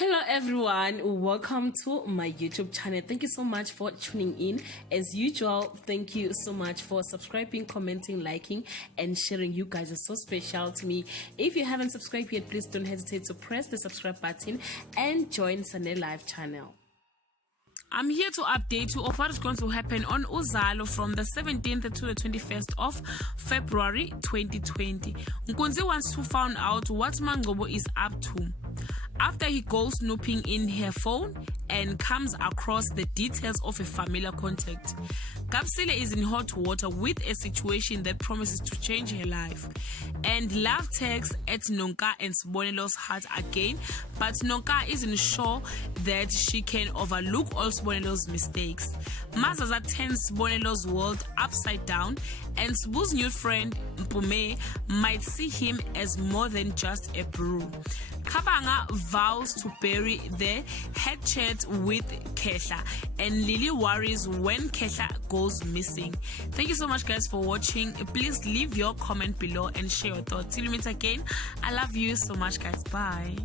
Hello everyone, welcome to my YouTube channel. Thank you so much for tuning in. As usual, thank you so much for subscribing, commenting, liking and sharing. You guys are so special to me. If you haven't subscribed yet, please don't hesitate to press the subscribe button and join Sunday Live channel. I'm here to update you of what is going to happen on Uzalo from the 17th to the 21st of February 2020. Nkunzi wants to find out what Mangcobo is up to. After he goes snooping in her phone and comes across the details of a familiar contact, Kapsile is in hot water with a situation that promises to change her life. And love text at Nonka and Sbonelo's heart again, but Nonka isn't sure that she can overlook all Sbonelo's mistakes. Mazaza turns Sbonelo's world upside down, and Sbu's new friend Mpume might see him as more than just a bro. Kabanga vows to bury the head chat with Kesha, and Lily worries when Kesha goes missing. Thank you so much guys for watching. Please leave your comment below and share your thoughts. Till we meet again, I love you so much guys. Bye.